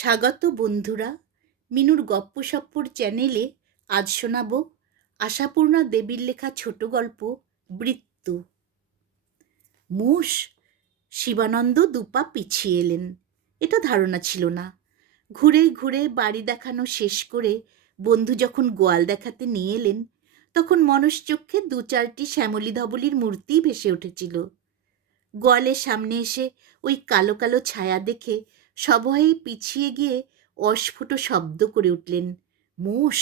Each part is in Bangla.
স্বাগত বন্ধুরা, মিনুর গপ্পসপ্পর চ্যানেলে আজ শোনাব আশাপূর্ণা দেবীর লেখা ছোট গল্প বৃত্ত। মোষ। শিবানন্দ দুপা পিছিয়ে এলেন। এটা ধারণা ছিল না। ঘুরে ঘুরে বাড়ি দেখানো শেষ করে বন্ধু যখন গোয়াল দেখাতে নিয়ে এলেন, তখন মনশ্চক্ষে দু চারটি শ্যামলী ধবলীর মূর্তি ভেসে উঠেছিল। গোয়ালের সামনে এসে ওই কালো কালো ছায়া দেখে সভয়ে পিছিয়ে গিয়ে অস্ফুট শব্দ করে উঠলেন, মোষ।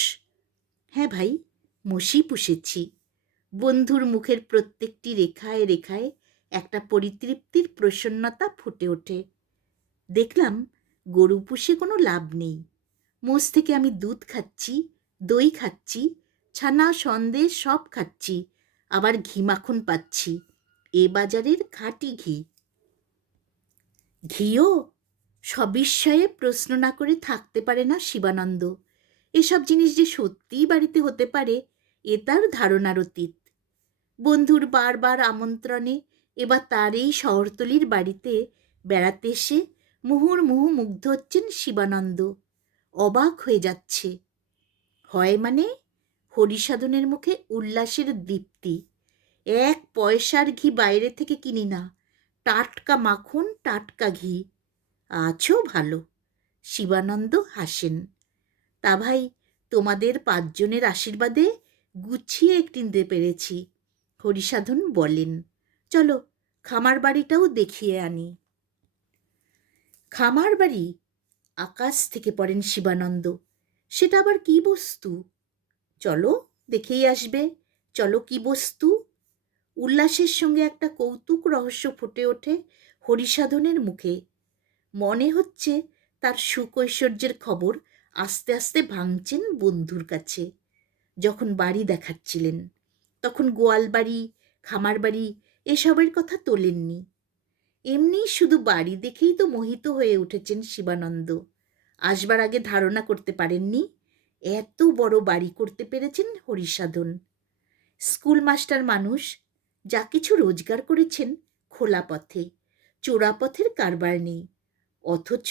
হ্যাঁ ভাই, মোষই পুষেছি। বন্ধুর মুখের প্রত্যেকটি রেখায় রেখায় একটা পরিতৃপ্তির প্রসন্নতা ফুটে ওঠে। দেখলাম গরু পুষে কোনো লাভ নেই। মোষ থেকে আমি দুধ খাচ্ছি, দই খাচ্ছি, ছানা সন্দেশ সব খাচ্ছি, আবার ঘি মাখন পাচ্ছি, এ বাজারের খাঁটি ঘি। ঘিও? সবিস্ময়ে প্রশ্ন না করে থাকতে পারে না শিবানন্দ। এসব জিনিস যে সত্যিই বাড়িতে হতে পারে, এ তার ধারণার অতীত। বন্ধুর বারবার আমন্ত্রণে এবার তার এই শহরতলির বাড়িতে বেড়াতে এসে মুহুর্মুহু মুগ্ধ হচ্ছেন শিবানন্দ। অবাক হয়ে যাচ্ছে। হয় মানে হরিসাধনের মুখে উল্লাসের দীপ্তি। 1 পয়সার ঘি বাইরে থেকে কিনি না, টাটকা মাখন, টাটকা ঘি। আছো ভালো। শিবানন্দ হাসেন। তা ভাই, তোমাদের 5 জনের আশীর্বাদে গুছিয়ে কিনতে পেরেছি। হরিসাধন বলেন, চলো খামার বাড়িটাও দেখিয়ে আনি। খামার বাড়ি? আকাশ থেকে পড়েন শিবানন্দ। সেটা আবার কি বস্তু? চলো দেখেই আসবে। চলো কি বস্তু? উল্লাসের সঙ্গে একটা কৌতুক রহস্য ফুটে ওঠে হরিসাধনের মুখে। মনে হচ্ছে তার সুকৈশোর্যের খবর আস্তে আস্তে ভাঙছেন বন্ধুর কাছে। যখন বাড়ি দেখাচ্ছিলেন, তখন গোয়াল বাড়ি, খামার বাড়ি এসবের কথা তোলেননি। এমনি শুধু বাড়ি দেখেই তো মোহিত হয়ে উঠেছেন শিবানন্দ। আসবার আগে ধারণা করতে পারেননি এত বড় বাড়ি করতে পেরেছেন হরিসাধন। স্কুল মাস্টার মানুষ, যা কিছু রোজগার করেছেন খোলা পথে, চোরা পথের কারবার নেই। অথচ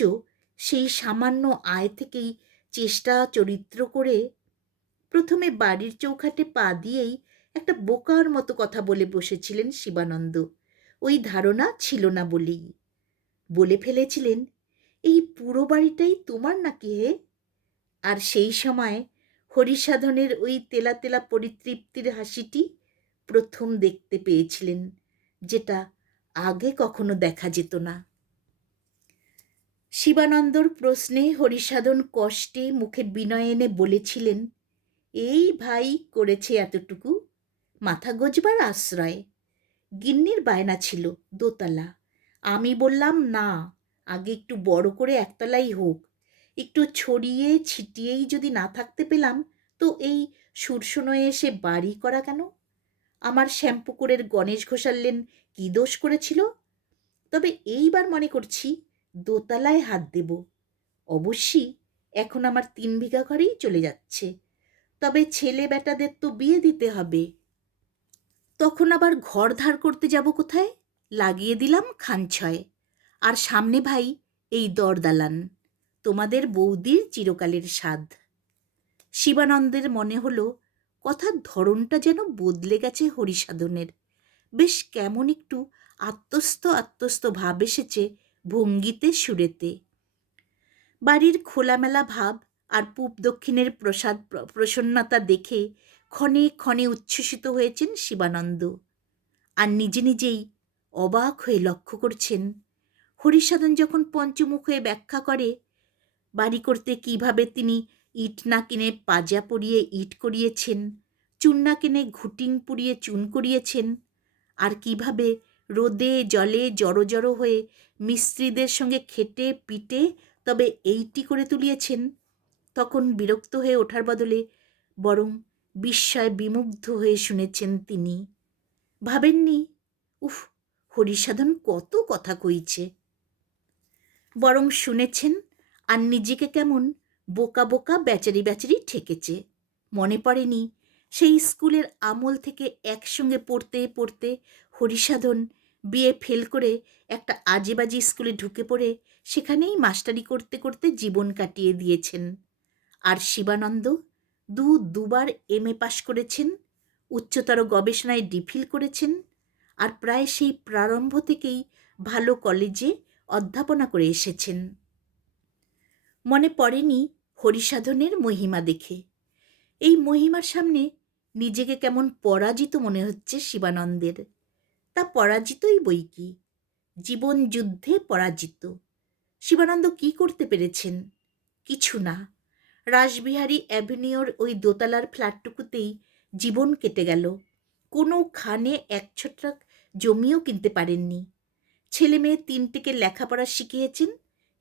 সেই সামান্য আয় থেকেই চেষ্টা চরিত্র করে প্রথমে বাড়ির চৌখাটে পা দিয়েই একটা বোকার মতো কথা বলে বসেছিলেন শিবানন্দ। ওই ধারণা ছিল না বলেই বলে ফেলেছিলেন, এই পুরো বাড়িটাই তোমার নাকি হে? আর সেই সময় হরিসাধনের ওই তেলা তেলা পরিতৃপ্তির হাসিটি প্রথম দেখতে পেয়েছিলেন, যেটা আগে কখনো দেখা যেত না। শিবানন্দর প্রশ্নে হরিসাধন কষ্টে মুখে বিনয় এনে বলেছিলেন, এই ভাই করেছে এতটুকু, মাথা গোজবার আশ্রয়। গিন্নির বায়না ছিল দোতলা। আমি বললাম না, আগে একটু বড় করে একতলাই হোক। একটু ছড়িয়ে ছিটিয়েই যদি না থাকতে পেলাম, তো এই সুরসুনোয় এসে বাড়ি করা কেন? আমার শ্যামপুকুরের গণেশ ঘোষাললেন কি দোষ করেছিল? তবে এইবার মনে করছি দোতলায় হাত দেব। অবশ্যই এখন আমার 3 বিঘা ঘরেই চলে যাচ্ছে। তবে ছেলে বেটাদের তো বিয়ে দিতে হবে। তখন আবার ঘর ধার করতে যাব কোথায়? লাগিয়ে দিলাম খানছয়। আর সামনে ভাই এই দরদালান, তোমাদের বৌদির চিরকালের সাধ। শিবানন্দের মনে হলো কথার ধরনটা যেন বদলে গেছে হরিসাধনের। বেশ কেমন একটু আত্মস্থ আত্মস্থ ভাব এসেছে ভঙ্গিতে, সুরেতে। বাড়ির খোলামেলা ভাব আর পূব দক্ষিণের প্রসন্নতা দেখে ক্ষণে ক্ষণে উচ্ছ্বসিত হয়েছেন শিবানন্দ। আর নিজে নিজেই অবাক হয়ে লক্ষ্য করছেন, হরিসাধন যখন পঞ্চমুখ হয়ে ব্যাখ্যা করে বাড়ি করতে কিভাবে তিনি ইট না কিনে পাজা পরিয়ে ইট করিয়েছেন, চুন না কিনে ঘুটিং পুড়িয়ে চুন করিয়েছেন, আর কিভাবে রোদে জলে জড়ো জড়ো হয়ে মিস্ত্রিদের সঙ্গে খেটে পিটে তবে এইটি করে তুলিয়েছেন, তখন বিরক্ত হয়ে ওঠার বদলে বরং বিস্ময় বিমুগ্ধ হয়ে শুনেছেন তিনি। ভাবেননি, উফ, হরিসাধন কত কথা কইছে। বরং শুনেছেন আর নিজেকে কেমন বোকা বোকা বেচারি বেচারি ঠেকেছে। মনে পড়েনি সেই স্কুলের আমল থেকে একসঙ্গে পড়তে পড়তে হরিসাধন বিএ ফেল করে একটা আজেবাজি স্কুলে ঢুকে পড়ে সেখানেই মাস্টারি করতে করতে জীবন কাটিয়ে দিয়েছেন। আর শিবানন্দ দুবার এমএ পাশ করেছেন, উচ্চতর গবেষণায় ডিফিল করেছেন, আর প্রায় সেই প্রারম্ভ থেকেই ভালো কলেজে অধ্যাপনা করে এসেছেন। মনে পড়েনি হরিসাধনের মহিমা দেখে। এই মহিমার সামনে নিজেকে কেমন পরাজিত মনে হচ্ছে শিবানন্দের। তা পরাজিতই বই কি, জীবন যুদ্ধে পরাজিত। শিবানন্দ কি করতে পেরেছেন? কিছু না। রাসবিহারী অ্যাভিনিউর ওই দোতলার ফ্ল্যাটটুকুতেই জীবন কেটে গেল। কোনোখানে এক ছত্রাক জমিও কিনতে পারেননি। ছেলে মেয়ে তিনটেকে লেখাপড়া শিখিয়েছেন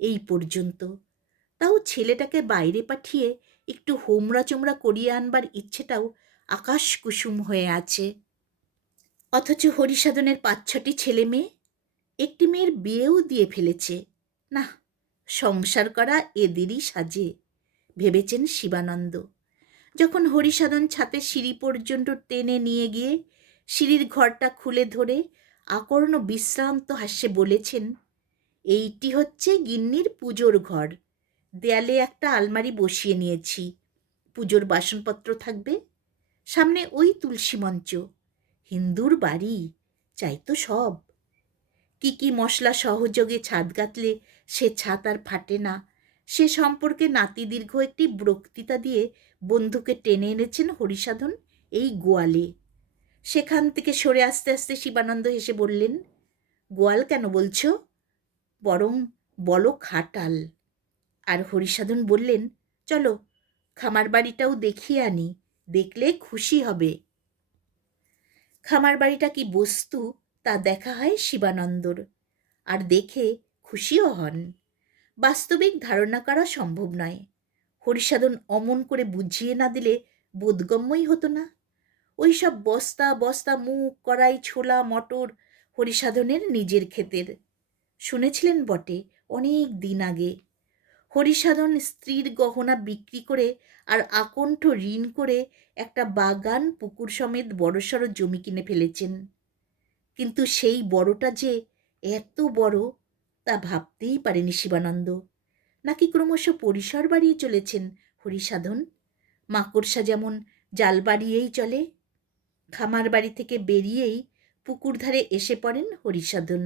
এই পর্যন্ত। তাও ছেলেটাকে বাইরে পাঠিয়ে একটু হোমরা চোমরা করিয়ে আনবার ইচ্ছেটাও আকাশ কুসুম হয়ে আছে। অথচ হরিসাধনের ৫-৬টি ছেলে মেয়ে, একটি মেয়ের বিয়েও দিয়ে ফেলেছে। না, সংসার করা এদেরই সাজে, ভেবেছেন শিবানন্দ। যখন হরিসাধন ছাতে সিঁড়ি পর্যন্ত টেনে নিয়ে গিয়ে সিঁড়ির ঘরটা খুলে ধরে আকর্ণ বিশ্রান্ত হাস্যে বলেছেন, এইটি হচ্ছে গিন্নির পুজোর ঘর। দেয়ালে একটা আলমারি বসিয়ে নিয়েছি, পুজোর বাসনপত্র থাকবে। সামনে ওই তুলসী মঞ্চ। হিন্দুর বাড়ি, চাই তো সব। কি কি মশলা সহযোগে ছাদ গাঁথলে সে ছাদ আর ফাটে না, সে সম্পর্কে নাতিদীর্ঘ একটি বক্তৃতা দিয়ে বন্ধুকে টেনে এনেছেন হরিসাধন এই গোয়ালে। সেখান থেকে সরে আসতে আসতে শিবানন্দ হেসে বললেন, গোয়াল কেন বলছো? বরং বলো খাটাল। আর হরিসাধন বললেন, চলো খামার বাড়িটাও দেখিয়ে আনি, দেখলে খুশি হবে। খামার বাড়িটা কি বস্তু তা দেখা হয় শিবানন্দর, আর দেখে খুশিও হন। বাস্তবিক ধারণা করা সম্ভব নয়। হরিসাধন অমন করে বুঝিয়ে না দিলে বোধগম্যই হতো না। ওই সব বস্তা বস্তা মুগ, কড়াই, ছোলা, মটর হরিসাধনের নিজের ক্ষেতের। শুনেছিলেন বটে অনেক দিন আগে। হরিসাধন স্ত্রীর গহনা বিক্রি করে আর আকণ্ঠ ঋণ করে একটা বাগান পুকুর সমেত বড়সড় জমি কিনে ফেলেছেন। কিন্তু সেই বড়টা যে এত বড় তা ভাবতেই পারেনি শিবানন্দ। নাকি ক্রমশ পরিসর বাড়িয়ে চলেছেন হরিসাধন? মাকড়সা যেমন জাল বাড়িয়েই চলে, খামার বাড়ি থেকে বেরিয়েই পুকুর ধারে এসে পড়েন হরিসাধন।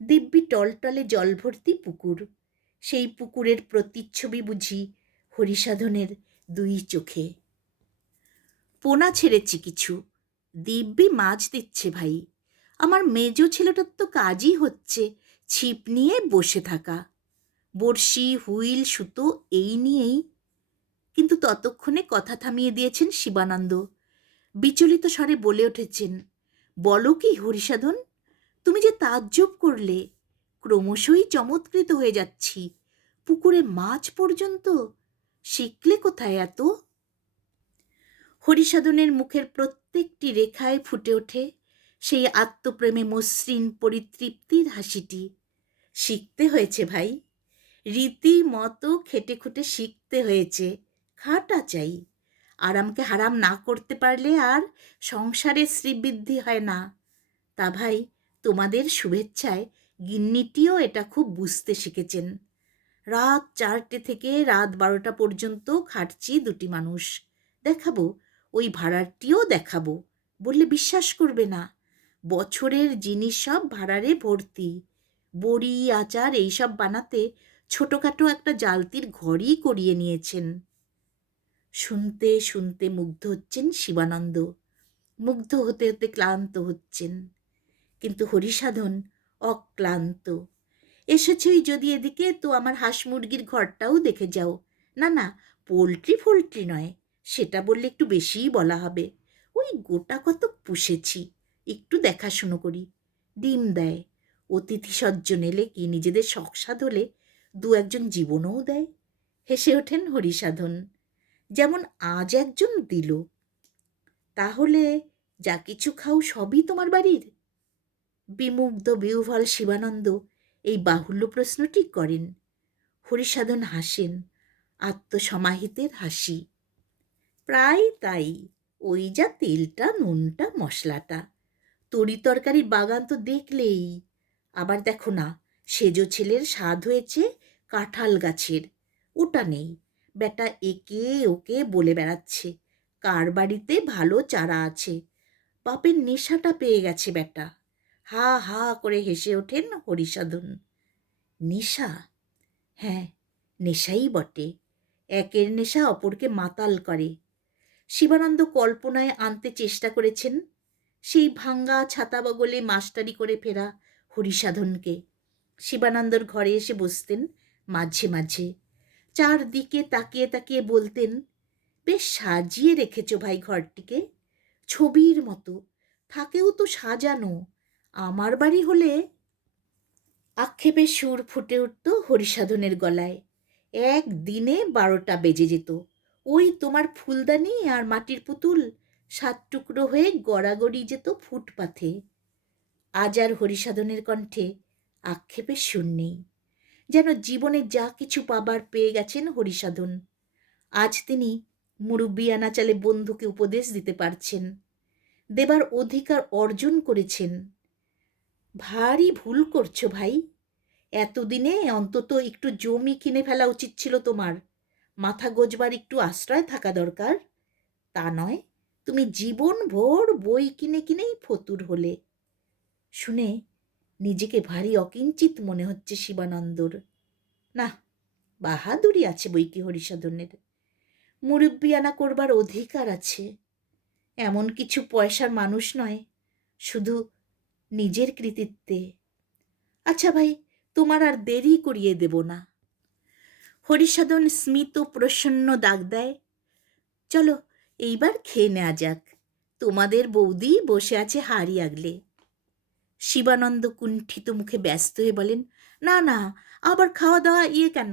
দিব্যি টলটলে জল ভর্তি পুকুর। সেই পুকুরের প্রতিচ্ছবি বুঝি হরিসাধনের দুই চোখে। পোনা ছেড়েছি কিছু, দিব্যি মাছ দিচ্ছে ভাই। আমার মেজো ছেলেটার তো কাজই হচ্ছে ছিপ নিয়ে বসে থাকা, বড়শি, হুইল, সুতো এই নিয়েই। কিন্তু ততক্ষণে কথা থামিয়ে দিয়েছেন শিবানন্দ। বিচলিত স্বরে বলে উঠেছেন, বলো কি হরিসাধন, তুমি যে তাজ্জব করলে! ক্রমশই চমৎকৃত হয়ে যাচ্ছি। পুকুরে মাছ পর্যন্ত! শিখলে কোথায় এত? হরিসাধনের মুখের প্রত্যেকটি রেখায় ফুটে ওঠে সেই আত্মপ্রেমে মসৃণ পরিতৃপ্তির হাসিটি। শিখতে হয়েছে ভাই, রীতিমতো খেটে খুঁটে শিখতে হয়েছে। খাটা চাই। আরামকে হারাম না করতে পারলে আর সংসারে শ্রীবৃদ্ধি হয় না। তা ভাই, তোমাদের শুভেচ্ছায় গিন্নিটিও এটা খুব বুঝতে শিখেছেন। রাত 4টে থেকে রাত 12টা পর্যন্ত খাটছি দুটি মানুষ। দেখাবো, ওই ভাড়াটিও দেখাবো, বললে বিশ্বাস করবে না। বছরের জিনিস সব ভাড়ারে ভর্তি। বড়ি, আচার এইসব বানাতে ছোটোখাটো একটা জালতির ঘরই করিয়ে নিয়েছেন। শুনতে শুনতে মুগ্ধ হচ্ছেন শিবানন্দ। মুগ্ধ হতে হতে ক্লান্ত হচ্ছেন। কিন্তু হরিসাধন অক্লান্ত। এসেছই যদি এদিকে, তো আমার হাঁস মুরগির ঘরটাও দেখে যাও। না না, পোলট্রি ফোলট্রি নয়, সেটা বললে একটু বেশিই বলা হবে। ওই গোটা কত পুষেছি, একটু দেখাশুনো করি। ডিম দেয়, অতিথি সজ্জন এলে কি নিজেদের শখসাদ হলে দু একজন জীবনও দেয়। হেসে ওঠেন হরিসাধন, যেমন আজ একজন দিল। তাহলে যা কিছু খাও সবই তোমার বাড়ির? বিমুগ্ধ বিহ্বল শিবানন্দ এই বাহুল্য প্রশ্নটি করেন। হরিসাধন হাসেন, আত্মসমাহিতের হাসি। প্রায় তাই, ওই যা তেলটা, নুনটা, মশলাটা। তরি তরকারির বাগান তো দেখলেই। আবার দেখো না, সেজো ছেলের স্বাদ হয়েছে কাঁঠাল গাছের, ওটা নেই। বেটা একে ওকে বলে বেড়াচ্ছে কার বাড়িতে ভালো চারা আছে। বাপের নেশাটা পেয়ে গেছে বেটা। হা হা করে হেসে ওঠেন হরিসাধন। নেশা? হ্যাঁ, নেশাই বটে। একের নেশা অপরকে মাতাল করে। শিবানন্দ কল্পনায় আনতে চেষ্টা করেছেন সেই ভাঙ্গা ছাতা বগলে মাস্টারি করে ফেরা হরিসাধনকে। শিবানন্দর ঘরে এসে বসতেন মাঝে মাঝে, চারদিকে তাকিয়ে তাকিয়ে বলতেন, বেশ সাজিয়ে রেখেছ ভাই ঘরটিকে, ছবির মতো, থাকেও তো সাজানো। আমার বাড়ি হলে। আক্ষেপের সুর ফুটে উঠত হরিসাধনের গলায়। একদিনে 12টা বেজে যেত। ওই তোমার ফুলদানি আর মাটির পুতুল 7 টুকরো হয়ে গড়াগড়ি যেত ফুটপাথে। আজ আর হরিসাধনের কণ্ঠে আক্ষেপের সুর নেই। যেন জীবনে যা কিছু পাবার পেয়ে গেছেন হরিসাধন। আজ তিনি মুরব্বিয়ানা চালে বন্ধুকে উপদেশ দিতে পারছেন, দেবার অধিকার অর্জন করেছেন। ভারী ভুল করছো ভাই। এতদিনে অন্তত একটু জমি কিনে ফেলা উচিত ছিল তোমার। মাথা গোজবার একটু আশ্রয় থাকা দরকার। তা নয়, তুমি জীবন ভোর বই কিনে কিনেই ফতুর হলে। শুনে নিজেকে ভারী অকিঞ্চিত মনে হচ্ছে শিবানন্দর। না, বাহাদুরি আছে বই কি হরিসাধনের। মুরব্বিয়ানা করবার অধিকার আছে। এমন কিছু পয়সার মানুষ নয়, শুধু নিজের কৃতিত্বে। আচ্ছা ভাই, তোমার আর দেরি করিয়ে দেব না। হরিসাধন স্মিত প্রসন্ন ডাক দেয়, চলো এইবার খেয়ে নেওয়া যাক। তোমাদের বৌদি বসে আছে হাঁড়ি আগলে। শিবানন্দ কুণ্ঠিত মুখে ব্যস্ত হয়ে বলেন, না না, আবার খাওয়া দাওয়া কেন?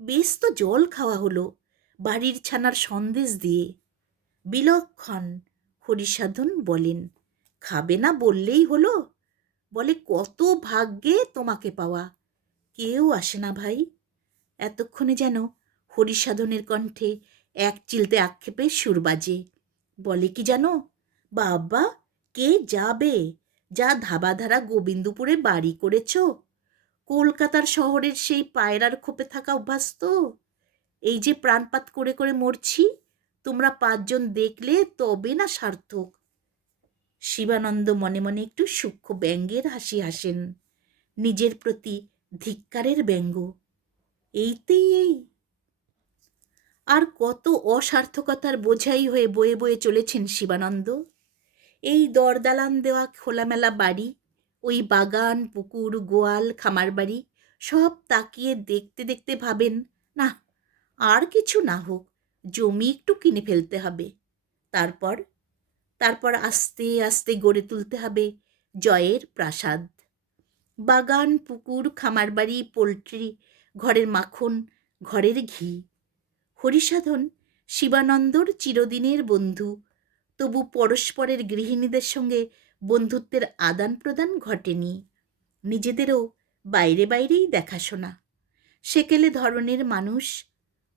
বেশ তো জল খাওয়া হলো, বাড়ির ছানার সন্দেশ দিয়ে। বিলক্ষণ, হরিসাধন বলেন, খাবে না বললেই হলো। বলে কত ভাগ্যে তোমাকে পাওয়া। কেউ আসে না ভাই। এতক্ষণে যেন হরিসাধনের কণ্ঠে এক চিলতে আক্ষেপে সুর বাজে। বলে কি জানো, বাবা, কে যাবে? যা ধাবাধারা গোবিন্দপুরে বাড়ি করেছ, কলকাতার শহরের সেই পায়রার খোপে থাকা অভ্যাস তো। এই যে প্রাণপাত করে করে মরছি, তোমরা 5 জন দেখলে তবে না সার্থক। শিবানন্দ মনে মনে একটু সূক্ষ্ম ব্যঙ্গের হাসি হাসেন, নিজের প্রতি ধিক্কারের ব্যঙ্গ। এইতেই এই। আর কত অসার্থকতার বোঝাই হয়ে বয়ে বয়ে চলেছেন শিবানন্দ। এই দরদালান দেওয়া খোলামেলা বাড়ি, ওই বাগান, পুকুর, গোয়াল, খামার বাড়ি সব তাকিয়ে দেখতে দেখতে ভাবেন, না, আর কিছু না হোক, জমি একটু কিনে ফেলতে হবে। তারপর তারপর আস্তে আস্তে গড়ে তুলতে হবে জয়ের প্রাসাদ। বাগান, পুকুর, খামার বাড়ি, পোলট্রি, ঘরের মাখন, ঘরের ঘি। হরিসাধন শিবানন্দর চিরদিনের বন্ধু, তবু পরস্পরের গৃহিণীদের সঙ্গে বন্ধুত্বের আদান প্রদান ঘটেনি। নিজেদেরও বাইরে বাইরেই দেখাশোনা। সেকেলে ধরনের মানুষ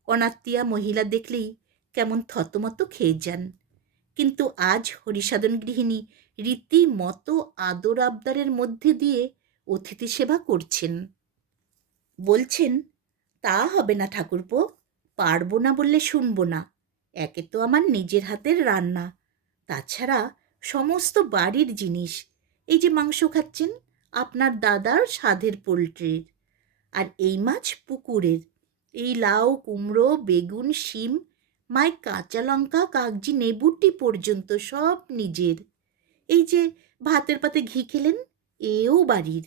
অনাত্মীয়া মহিলা দেখলেই কেমন থতমত খেয়ে যান। কিন্তু আজ হরিসাধন গৃহিণী রীতিমতো আদর আবদারের মধ্যে দিয়ে অতিথি সেবা করছেন। বলছেন, তা হবে না ঠাকুরপো, পারবো না বললে শুনবো না। একে তো আমার নিজের হাতের রান্না, তাছাড়া সমস্ত বাড়ির জিনিস। এই যে মাংস খাচ্ছেন, আপনার দাদার সাধের পোলট্রির। আর এই মাছ পুকুরের। এই লাউ, কুমড়ো, বেগুন, শিম, মায়ের কাঁচা লঙ্কা, কাগজি, নেবুটি পর্যন্ত সব নিজের। এই যে ভাতের পাতে ঘি খেলেন, এও বাড়ির।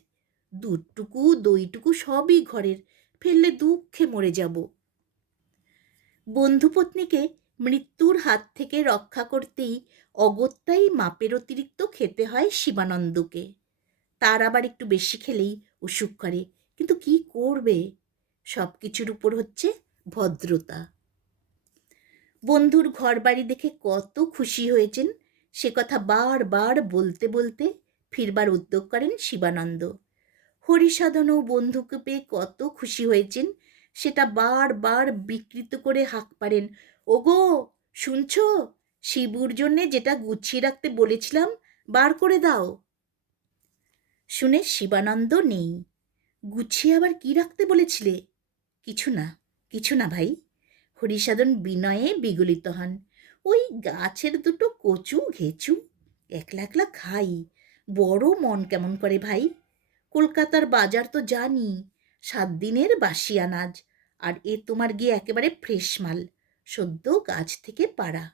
দুধটুকু দইটুকু সবই ঘরের, ফেললে দুঃখে মরে যাব। বন্ধুপত্নীকে মৃত্যুর হাত থেকে রক্ষা করতেই অগত্যাই মাপের অতিরিক্ত খেতে হয় শিবানন্দকে। তার আবার একটু বেশি খেলেই অসুখ করে, কিন্তু কি করবে? সব কিছুর উপর হচ্ছে ভদ্রতা। বন্ধুর ঘর বাড়ি দেখে কত খুশি হয়েছেন সে কথা বারবার বলতে বলতে ফিরবার উদ্যোগ করেন শিবানন্দ। হরিসাধনও বন্ধুকে পেয়ে কত খুশি হয়েছেন সেটা বারবার বিকৃত করে হাঁক পারেন, ওগো শুনছ, শিবুর জন্যে যেটা গুছিয়ে রাখতে বলেছিলাম বার করে দাও। শুনে শিবানন্দ নেই। গুছিয়ে আবার কি রাখতে বলেছিলে? কিছু না, কিছু না ভাই। হরিসাধন বিনয়ে বিগলিত হন। ওই গাছের দুটো কচু ঘেচু একলা একলা খাই, বড় মন কেমন করে ভাই। কলকাতার বাজার তো জানি, 7 দিনের বাসি আনাজ, আর এ তোমার গিয়ে একেবারে ফ্রেশ মাল, সদ্য গাছ থেকে পাড়া।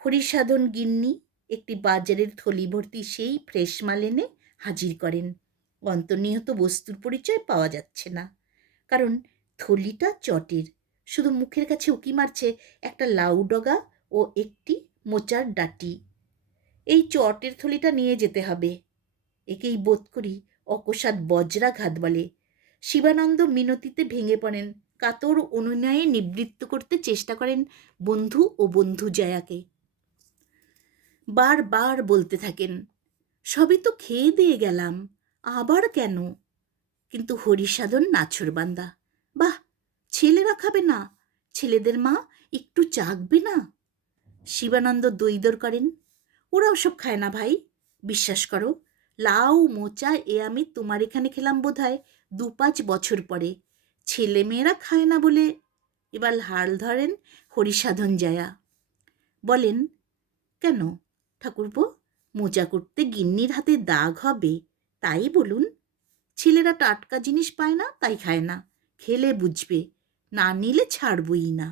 হরিসাধন গিন্নি একটি বাজারের থলি ভর্তি সেই ফ্রেশ মাল এনে হাজির করেন। অন্তর্নিহিত বস্তুর পরিচয় পাওয়া যাচ্ছে না, কারণ থলিটা চটের, শুধু মুখের কাছে উকি মারছে একটা লাউ ডগা ও একটি মোচার ডাঁটি। এই চটের থলিটা নিয়ে যেতে হবে, একেই বোধ করি অকস্মাৎ বজ্রাঘাত বলে। শিবানন্দ মিনতিতে ভেঙে পড়েন, কাতর অনুনয়ে নিবৃত্ত করতে চেষ্টা করেন বন্ধু ও বন্ধু জয়াকে। বারবার বলতে থাকেন, সবই তো খেয়ে দিয়ে গেলাম, আবার কেন? কিন্তু হরিসাধন নাছোড়বান্দা। বাহ, ছেলেরা খাবে না? ছেলেদের মা একটু চাকবে না? শিবানন্দ দৈদর করেন, ওরা ওসব খায় না ভাই, বিশ্বাস করো। লাউ মোচা এ আমি তোমার এখানে খেলাম বোধ হয় 2-5 বছর পরে, ছেলেমেয়েরা খায় না বলে। এবার হাল ধরেন হরিসাধন জয়া, বলেন, কেন ঠাকুরপো, মোচা করতে গিন্নির হাতে দাগ হবে তাই বলুন? ছেলেরা টাটকা জিনিস পায় না তাই খায় না, খেলে বুঝবে, না নিলে ছাড়বই না।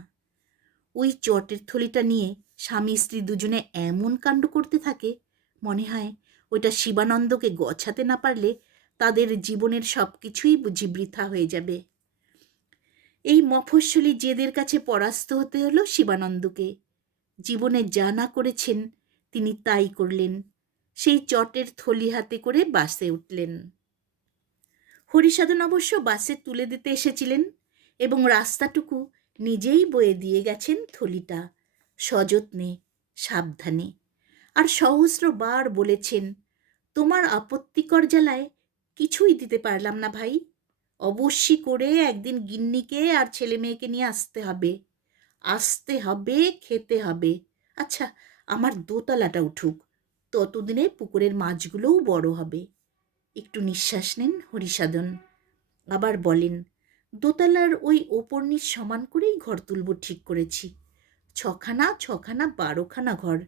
ওই চটের থলিটা নিয়ে স্বামী স্ত্রী দুজনে এমন কাণ্ড করতে থাকে, মনে হয় ওইটা শিবানন্দকে গছাতে না পারলে তাদের জীবনের সব কিছুই বুঝি বৃথা হয়ে যাবে। এই মফস্বলী জেদের কাছে পরাস্ত হতে হলো শিবানন্দকে। জীবনে যা না করেছেন তিনি তাই করলেন। সেই চটের থলি হাতে করে বাসে উঠলেন। হরিসাধন অবশ্য বাসে তুলে দিতে এসেছিলেন এবং রাস্তাটুকু নিজেই বয়ে দিয়ে গেছেন থলিটা, সযত্নে, সাবধানে। আর সহস্রবার বলেছেন, তোমার আপত্তিকর জ্বালায় কিছুই দিতে পারলাম না ভাই, অবশ্যই করে একদিন গিন্নিকে আর ছেলে মেয়েকে নিয়ে আসতে হবে, আসতে হবে, খেতে হবে। আচ্ছা, আমার দোতলাটা উঠুক, ততদিনে পুকুরের মাছগুলোও বড় হবে। একটু নিঃশ্বাস নেন হরিসাধন, আবার বলেন, দোতলার ওই ওপর নিচ সমান করেই ঘর তুলব ঠিক করেছি। 6খানা 6খানা 12খানা ঘর,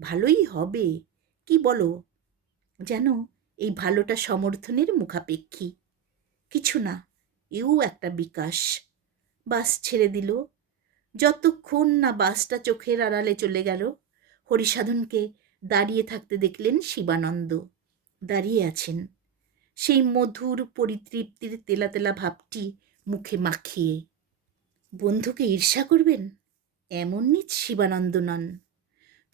ভালোই হবে, কি বলো? যেন এই ভালোটা সমর্থনের মুখাপেক্ষী। কিছু না, এও একটা বিকাশ। বাস ছেড়ে দিল। যতক্ষণ না বাসটা চোখের আড়ালে চলে গেল, হরিসাধনকে দাঁড়িয়ে থাকতে দেখলেন শিবানন্দ। দাঁড়িয়ে আছেন, সেই মধুর পরিতৃপ্তির তেলা তেলা ভাবটি মুখে মাখিয়ে। বন্ধুকে ঈর্ষা করবেন এমন নিজ শিবানন্দ নন,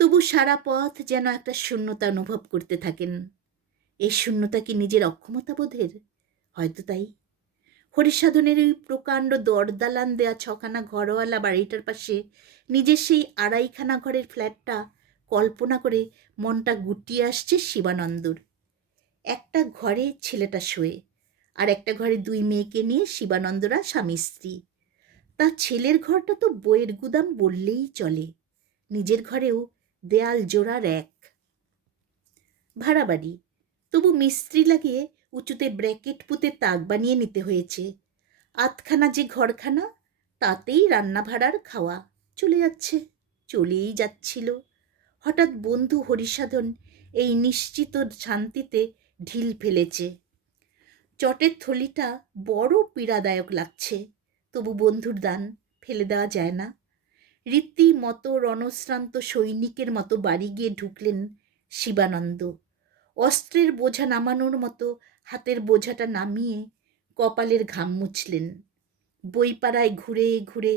তবু সারা পথ যেন একটা শূন্যতা অনুভব করতে থাকেন। এই শূন্যতা কি নিজের অক্ষমতা বোধের? হয়তো তাই। হরিসাধনের ওই প্রকাণ্ড দরদালান দেয়া 6খানা ঘরওয়ালা বাড়িটার পাশে নিজের সেই 2.5খানা ঘরের ফ্ল্যাটটা কল্পনা করে মনটা গুটিয়ে আসছে শিবানন্দর। একটা ঘরে ছেলেটা শোয়ে, আর একটা ঘরে 2 মেয়েকে নিয়ে শিবানন্দরা স্বামী স্ত্রী। তা ছেলের ঘরটা তো বইয়ের গুদাম বললেই চলে, নিজের ঘরেও দেয়াল জোড়া র্যাক। ভাড়া বাড়ি, তবু মিস্ত্রি লাগিয়ে উঁচুতে ব্র্যাকেট পুঁতে তাক বানিয়ে নিতে হয়েছে। 8খানা যে ঘরখানা, তাতেই রান্না ভাড়ার খাওয়া চলে যাচ্ছে, চলেই যাচ্ছিল। হঠাৎ বন্ধু হরিসাধন এই নিশ্চিত শান্তিতে ঢিল ফেলেছে। চটের থলিটা বড় পীড়াদায়ক লাগছে, তবু বন্ধুর দান ফেলে দেওয়া যায় না। রীতিমতো রণশ্রান্ত সৈনিকের মতো বাড়ি গিয়ে ঢুকলেন শিবানন্দ। অস্ত্রের বোঝা নামানোর মতো হাতের বোঝাটা নামিয়ে কপালের ঘাম মুছলেন। বইপাড়ায় ঘুরে ঘুরে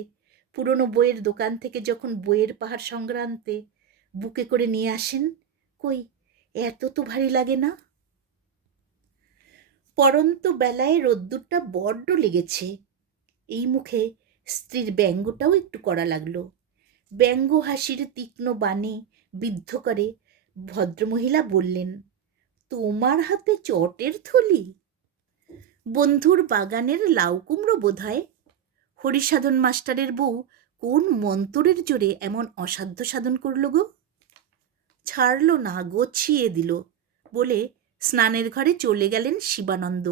পুরনো বইয়ের দোকান থেকে যখন বইয়ের পাহাড় সংক্রান্তে বুকে করে নিয়ে আসেন, কই এত তো ভারী লাগে না। পরন্ত বেলায় রোদ্দুরটা বড্ড লেগেছে। এই মুখে স্ত্রীর ব্যঙ্গটাও একটু করা লাগলো। ব্যঙ্গ হাসির তীক্ষ্ণ বাণে বিদ্ধ করে ভদ্রমহিলা বললেন, তোমার হাতে চটের থলি? বন্ধুর বাগানের লাউ কুমড়ো বোধ হয়। হরিসাধন মাস্টারের বউ কোন মন্তরের জোরে এমন অসাধ্য সাধন করল গো? ছাড়ল না, গছিয়ে দিল, বলে স্নানের ঘরে চলে গেলেন শিবানন্দ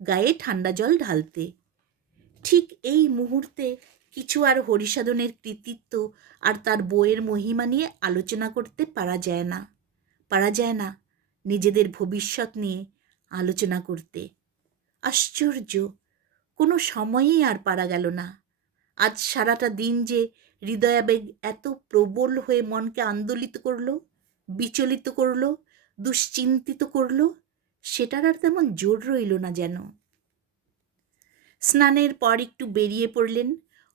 গায়ে ঠান্ডা জল ঢালতে। ঠিক এই মুহূর্তে কিছু আর হরিসাধনের কৃতিত্ব আর তার বইয়ের মহিমা নিয়ে আলোচনা করতে পারা যায় না নিজেদের ভবিষ্যৎ নিয়ে আলোচনা করতে। আশ্চর্য, কোনো সময়ই আর পারা গেল না। আজ সারাটা দিন যে হৃদয়াবেগ এত প্রবল হয়ে মনকে আন্দোলিত করল, বিচলিত করল, দুশ্চিন্তিত করল, সেটার আর তেমন জোর রইল না যেন। স্নানের পর একটু বেরিয়ে পড়লেন,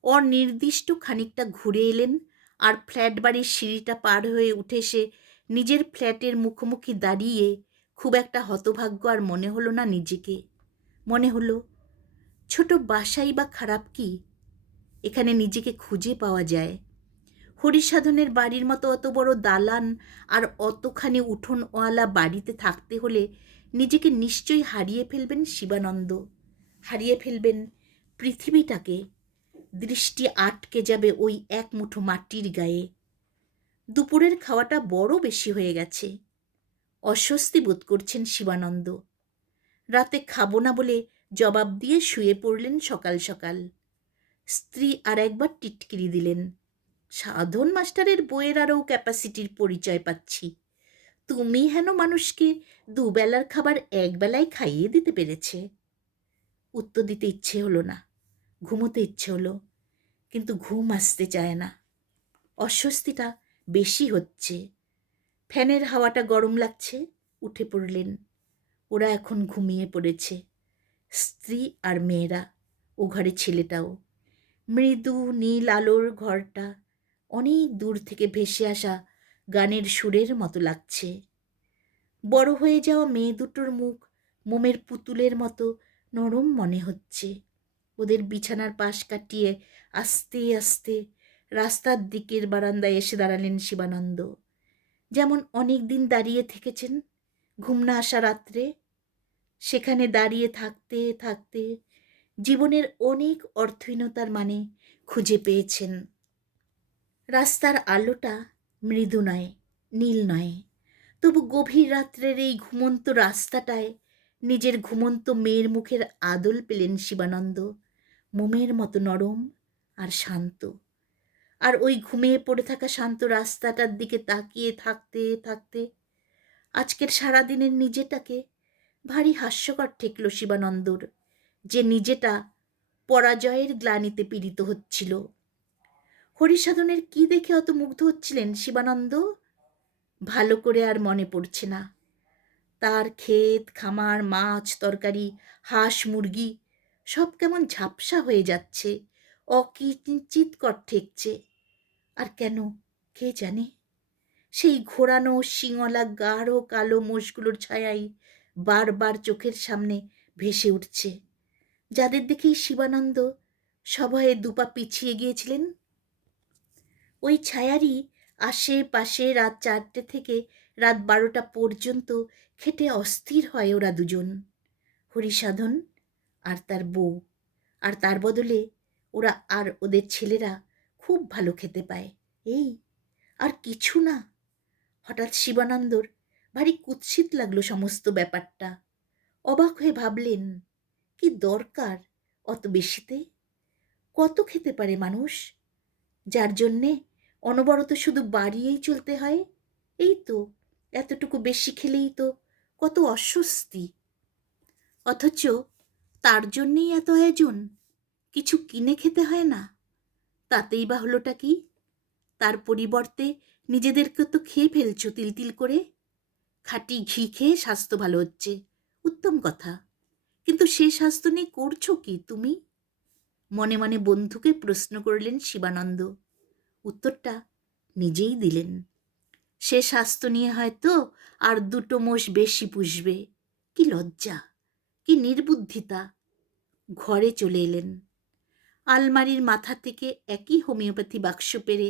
অনির্দিষ্ট খানিকটা ঘুরে এলেন, আর ফ্ল্যাট বাড়ির সিঁড়িটা পার হয়ে উঠে এসে নিজের ফ্ল্যাটের মুখোমুখি দাঁড়িয়ে খুব একটা হতভাগ্য আর মনে হলো না নিজেকে। মনে হলো, ছোট বাসাই বা খারাপ কি, এখানে নিজেকে খুঁজে পাওয়া যায়। হরিসাধনের বাড়ির মতো অত বড় দালান আর অতখানি উঠোনওয়ালা বাড়িতে থাকতে হলে নিজেকে নিশ্চয়ই হারিয়ে ফেলবেন শিবানন্দ, হারিয়ে ফেলবেন পৃথিবীটাকে। দৃষ্টি আটকে যাবে ওই এক মুঠো মাটির গায়ে। দুপুরের খাওয়াটা বড় বেশি হয়ে গেছে। অস্বস্তি বোধ করছেন শিবানন্দ। রাতে খাবো না বলে জবাব দিয়ে শুয়ে পড়লেন সকাল সকাল। স্ত্রী আর একবার টিটকিরি দিলেন, সাধন মাস্টারের বইয়ের আরও ক্যাপাসিটির পরিচয় পাচ্ছি। তুমি হেন মানুষকে দুবেলার খাবার একবেলায় খাইয়ে দিতে পেরেছে। উত্তর দিতে ইচ্ছে হলো না, ঘুমোতে ইচ্ছে হলো, কিন্তু ঘুম আসতে চায় না। অস্বস্তিটা বেশি হচ্ছে। ফ্যানের হাওয়াটা গরম লাগছে। উঠে পড়লেন। ওরা এখন ঘুমিয়ে পড়েছে, স্ত্রী আর মেয়েরা, ও ঘরে ছেলেটাও। মৃদু নীল আলোর ঘরটা অনেক দূর থেকে ভেসে আসা গানের সুরের মতো লাগছে। বড় হয়ে যাওয়া মেয়ে দুটোর মুখ মোমের পুতুলের মতো নরম মনে হচ্ছে। ওদের বিছানার পাশ কাটিয়ে আস্তে আস্তে রাস্তার দিকের বারান্দায় এসে দাঁড়ালেন শিবানন্দ। যেমন অনেক দিন দাঁড়িয়ে থেকেছেন ঘুম না আসা রাত্রে। সেখানে দাঁড়িয়ে থাকতে থাকতে জীবনের অনেক অর্থহীনতার মানে খুঁজে পেয়েছেন। রাস্তার আলোটা মৃদু নয়, নীল নয়, তবু গভীর রাত্রের এই ঘুমন্ত রাস্তাটায় নিজের ঘুমন্ত মেয়ের মুখের আদল পেলেন শিবানন্দ, মোমের মতো নরম আর শান্ত। আর ওই ঘুমিয়ে পড়ে থাকা শান্ত রাস্তাটার দিকে তাকিয়ে থাকতে থাকতে আজকের সারাদিনের নিজেটাকে ভারী হাস্যকর ঠেকল শিবানন্দর, যে নিজেটা পরাজয়ের গ্লানিতে পীড়িত হচ্ছিল। হরিসাধনের কি দেখে অত মুগ্ধ হচ্ছিলেন শিবানন্দ ভালো করে আর মনে পড়ছে না। তার ক্ষেত খামার, মাছ তরকারি, হাঁস মুরগি সব কেমন ঝাপসা হয়ে যাচ্ছে, অকিঞ্চিৎকর ঠেকছে। আর কেন কে জানে? সেই ঘোরানো শিঙলা গাঢ় কালো মোষগুলোর ছায়াই বারবার চোখের সামনে ভেসে উঠছে, যাদের দেখেই শিবানন্দ সভয়ে দুপা পিছিয়ে গিয়েছিলেন। ওই ছায়ারই আশেপাশে রাত 4টে থেকে রাত 12টা পর্যন্ত খেটে অস্থির হয় ওরা দুজন, হরিসাধন আর তার বউ। আর তার বদলে ওরা আর ওদের ছেলেরা খুব ভালো খেতে পায়, এই আর কিছু না। হঠাৎ শিবানন্দর ভারী কুৎসিত লাগলো সমস্ত ব্যাপারটা। অবাক হয়ে ভাবলেন, কি দরকার অত বেশিতে? কত খেতে পারে মানুষ, যার জন্যে অনবরত শুধু বাড়িয়েই চলতে হয়? এই তো এতটুকু বেশি খেলেই তো কত অস্বস্তি। অথচ তার জন্যেই এত আয়োজন, কিছু কিনে খেতে হয় না। তাতেই বা হলোটা কি? তার পরিবর্তে নিজেদেরকে তো খেয়ে ফেলছো তিল তিল করে। খাঁটি ঘি খেয়ে স্বাস্থ্য ভালো হচ্ছে, উত্তম কথা, কিন্তু সে স্বাস্থ্য নিয়ে করছো কি তুমি? মনে মনে বন্ধুকে প্রশ্ন করলেন শিবানন্দ। উত্তরটা নিজেই দিলেন, সে স্বাস্থ্য নিয়ে হয়তো আর 2টো মোষ বেশি পুষবে। কি লজ্জা, কি নির্বুদ্ধিতা! ঘরে চলে এলেন। আলমারির মাথা থেকে একই হোমিওপ্যাথি বাক্স পেরে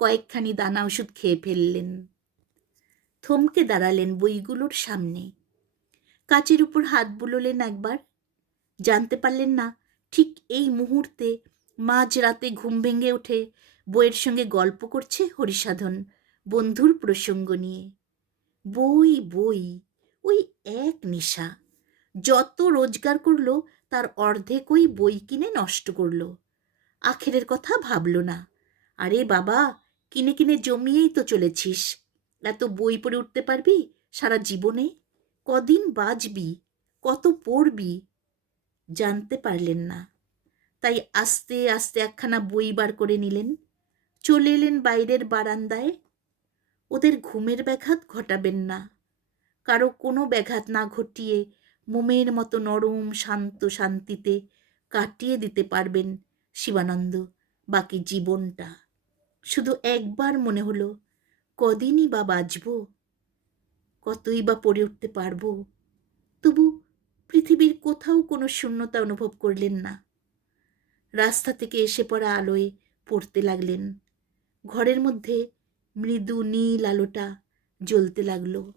কয়েকখানি দানা ওষুধ খেয়ে ফেললেন। থমকে দাঁড়ালেন বইগুলোর সামনে। কাচের উপর হাত বুলোলেন একবার। জানতে পারলেন না ঠিক এই মুহূর্তে মাঝরাতে ঘুম ভেঙে উঠে বইয়ের সঙ্গে গল্প করছে হরিসাধন বন্ধুর প্রসঙ্গ নিয়ে। বই বই, ওই এক নেশা। যত রোজগার করলো তার অর্ধেক ওই বই কিনে নষ্ট করলো। আখেরের কথা ভাবল না। আরে বাবা, কিনে কিনে জমিয়েই তো চলেছিস। এত বই পড়ে উঠতে পারবি সারা জীবনে? কদিন বাঁচবি? কত পড়বি? জানতে পারলেন না। তাই আস্তে আস্তে একখানা বই বার করে নিলেন। চলে এলেন বাইরের বারান্দায়। ওদের ঘুমের ব্যাঘাত ঘটাবেন না। কারো কোনো ব্যাঘাত না ঘটিয়ে মোমের মতো নরম শান্ত শান্তিতে কাটিয়ে দিতে পারবেন শিবানন্দ বাকি জীবনটা। শুধু একবার মনে হলো, কদিনই বা বাঁচব, কতই বা পড়ে উঠতে পারবো। তবু পৃথিবীর কোথাও কোনো শূন্যতা অনুভব করলেন না। রাস্তা থেকে এসে পড়া আলোয় পড়তে লাগলেন। ঘরের মধ্যে মৃদু নীল আলোটা জ্বলতে লাগলো।